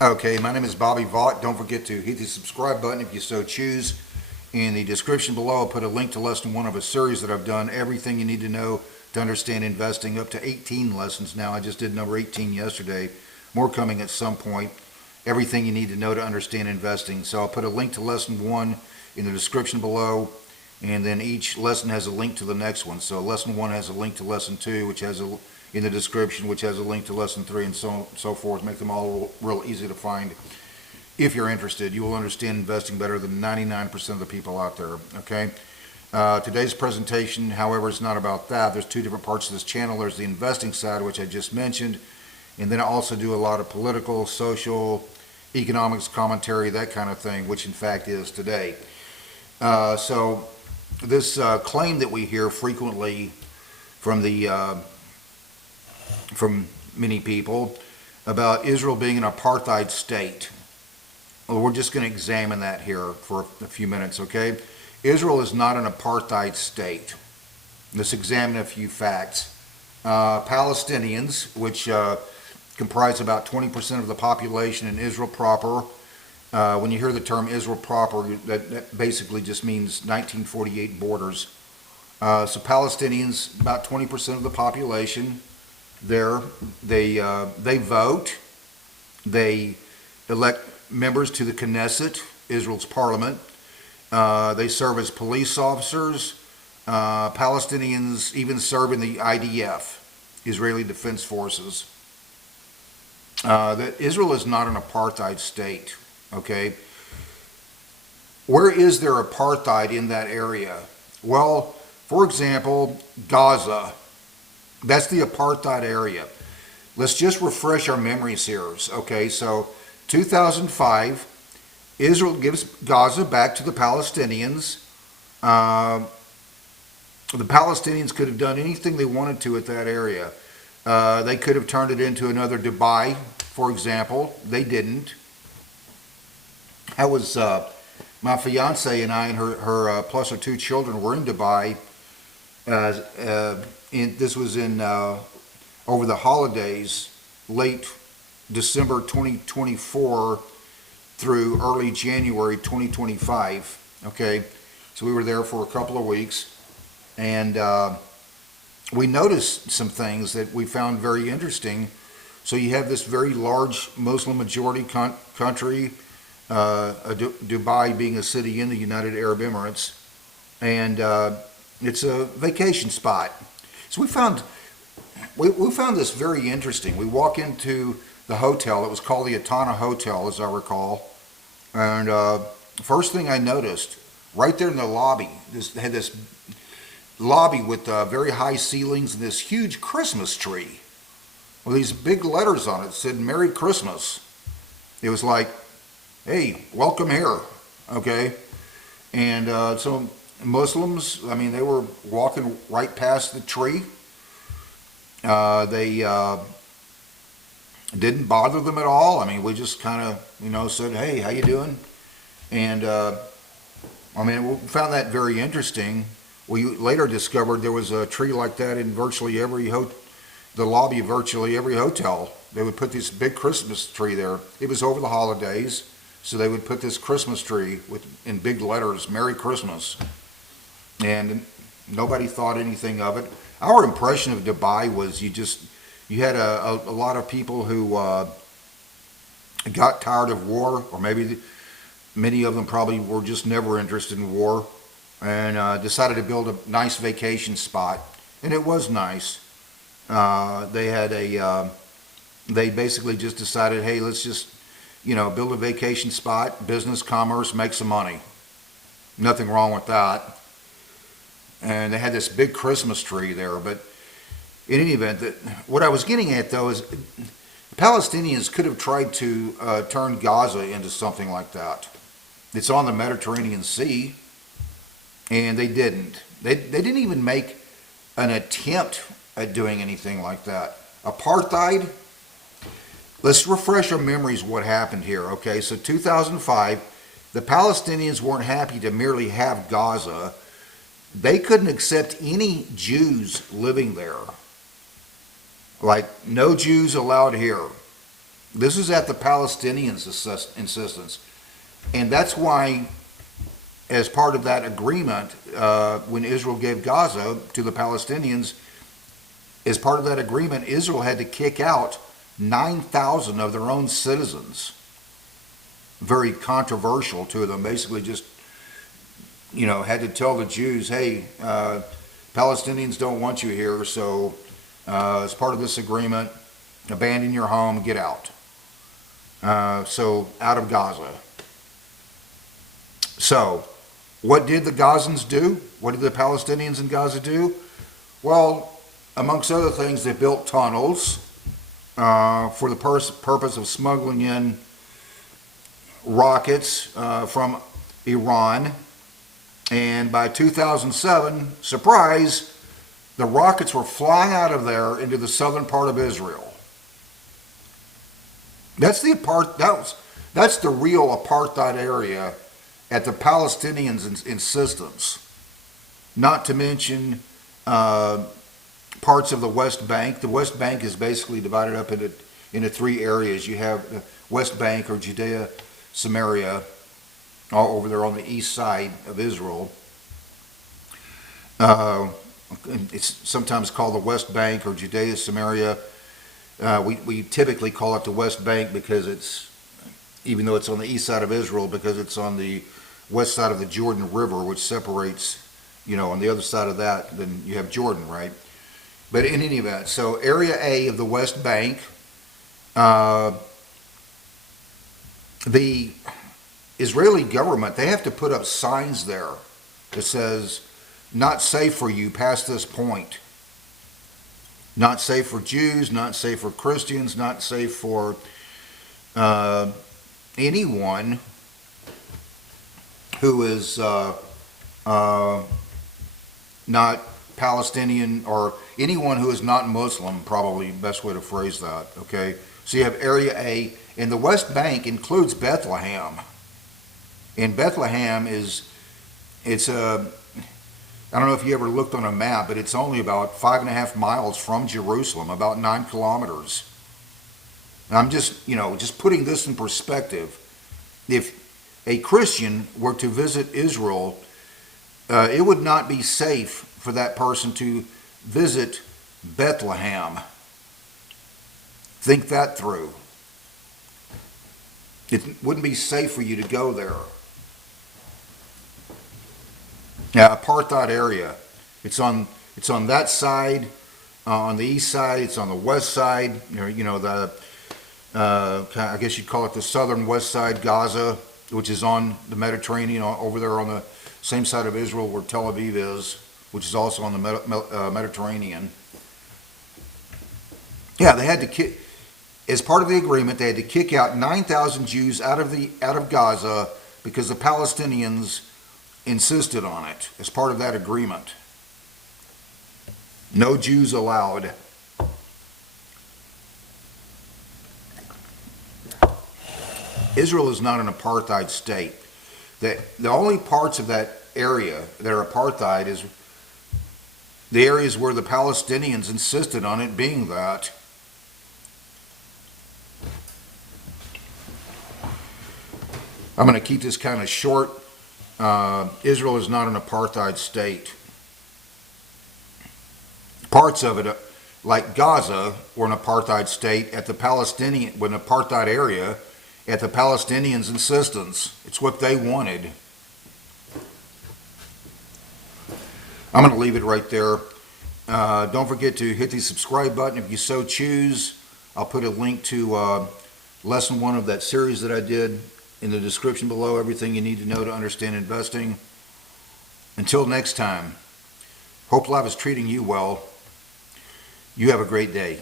Okay, my name is Bobby Vaught. Don't forget to hit the subscribe button if you so choose. In the description below, I'll put a link to lesson one of a series that I've done. Everything you need to know to understand investing, up to 18 lessons now. I just did number 18 yesterday. More coming at some point. Everything you need to know to understand investing. So I'll put a link to lesson one in the description below, and then each lesson has a link to the next one. So lesson one has a link to lesson two, which has a in the description, which has a link to lesson three, and so forth. Make them all real easy to find. If you're interested, you will understand investing better than 99% of the people out there. Okay. Today's presentation, however, is not about that. There's two different parts of this channel. There's the investing side, which I just mentioned, and then I also do a lot of political, social, economics commentary, that kind of thing, which in fact is today. So this claim that we hear frequently from from many people about Israel being an apartheid state. Well, we're just going to examine that here for a few minutes, okay? Israel is not an apartheid state. Let's examine a few facts. Palestinians, which comprise about 20% of the population in Israel proper. When you hear the term Israel proper, that basically just means 1948 borders. So Palestinians, about 20% of the population there. They vote. They elect members to the Knesset, Israel's parliament. They serve as police officers. Palestinians even serve in the IDF, Israeli Defense Forces. That Israel is not an apartheid state, okay? Where is there apartheid in that area? Well, for example, Gaza. That's the apartheid area. Let's just refresh our memories here, okay? So 2005, Israel gives Gaza back to the Palestinians. The Palestinians could have done anything they wanted to at that area. They could have turned it into another Dubai, for example. They didn't. That was my fiance and I and her plus her two children were in Dubai. This was in over the holidays, late December 2024 through early January 2025. Okay, so we were there for a couple of weeks, and we noticed some things that we found very interesting. So you have this very large Muslim majority country, Dubai being a city in the United Arab Emirates, and it's a vacation spot. So we found this very interesting. We walk into the hotel. It was called the Atana Hotel, as I recall. And first thing I noticed, right there in the lobby, had this lobby with very high ceilings and this huge Christmas tree with these big letters on it that said Merry Christmas. It was like, hey, welcome here, okay? And so Muslims, I mean, they were walking right past the tree. They didn't bother them at all. I mean, we just kind of, said, hey, how you doing? And, I mean, we found that very interesting. We later discovered there was a tree like that in virtually the lobby of virtually every hotel. They would put this big Christmas tree there. It was over the holidays, so they would put this Christmas tree in big letters, Merry Christmas. And nobody thought anything of it. Our impression of Dubai was you had a lot of people who got tired of war, or maybe many of them probably were just never interested in war, and decided to build a nice vacation spot. And it was nice. They basically just decided, hey, let's just, build a vacation spot, business, commerce, make some money. Nothing wrong with that. And they had this big Christmas tree there. But in any event, what I was getting at, though, is the Palestinians could have tried to turn Gaza into something like that. It's on the Mediterranean Sea, and they didn't. They didn't even make an attempt at doing anything like that. Apartheid, let's refresh our memories what happened here, okay? So 2005, the Palestinians weren't happy to merely have Gaza. They couldn't accept any Jews living there. Like, no Jews allowed here. This is at the Palestinians' insistence. And that's why, as part of that agreement, when Israel gave Gaza to the Palestinians, as part of that agreement, Israel had to kick out 9,000 of their own citizens. Very controversial to them. Basically just, had to tell the Jews, hey, Palestinians don't want you here, so as part of this agreement, abandon your home, get out. So out of Gaza. So what did the Gazans do? What did the Palestinians in Gaza do? Well, amongst other things, they built tunnels for the purpose of smuggling in rockets from Iran. And by 2007, surprise, the rockets were flying out of there into the southern part of Israel. That's the real apartheid area at the Palestinians' insistence. Not to mention parts of the West Bank. The West Bank is basically divided up into three areas. You have the West Bank, or Judea, Samaria, all over there on the east side of Israel. It's sometimes called the West Bank or Judea, Samaria. We typically call it the West Bank because even though it's on the east side of Israel, because it's on the west side of the Jordan River, which separates, on the other side of that, then you have Jordan, right? But in any event, so Area A of the West Bank, the Israeli government, they have to put up signs there that says, not safe for you past this point. Not safe for Jews, not safe for Christians, not safe for anyone who is not Palestinian, or anyone who is not Muslim, probably the best way to phrase that, okay? So you have Area A, and the West Bank includes Bethlehem. And Bethlehem I don't know if you ever looked on a map, but it's only about 5.5 miles from Jerusalem, about 9 kilometers. And I'm just putting this in perspective. If a Christian were to visit Israel, it would not be safe for that person to visit Bethlehem. Think that through. It wouldn't be safe for you to go there. Now, apartheid area. It's on that side, on the east side. It's on the west side. I guess you'd call it the southern west side, Gaza, which is on the Mediterranean, over there on the same side of Israel where Tel Aviv is, which is also on the Mediterranean. Yeah, they had to as part of the agreement, they had to kick out 9,000 Jews out of Gaza because the Palestinians insisted on it as part of that agreement. No Jews allowed. Israel is not an apartheid state. The only parts of that area that are apartheid is the areas where the Palestinians insisted on it being that. I'm going to keep this kind of short. Israel is not an apartheid state. Parts of it, like Gaza, were an apartheid state at the apartheid area at the Palestinians' insistence. It's what they wanted. I'm going to leave it right there. Don't forget to hit the subscribe button if you so choose. I'll put a link to lesson 1 of that series that I did in the description below. Everything you need to know to understand investing. Until next time, hope life is treating you well. You have a great day.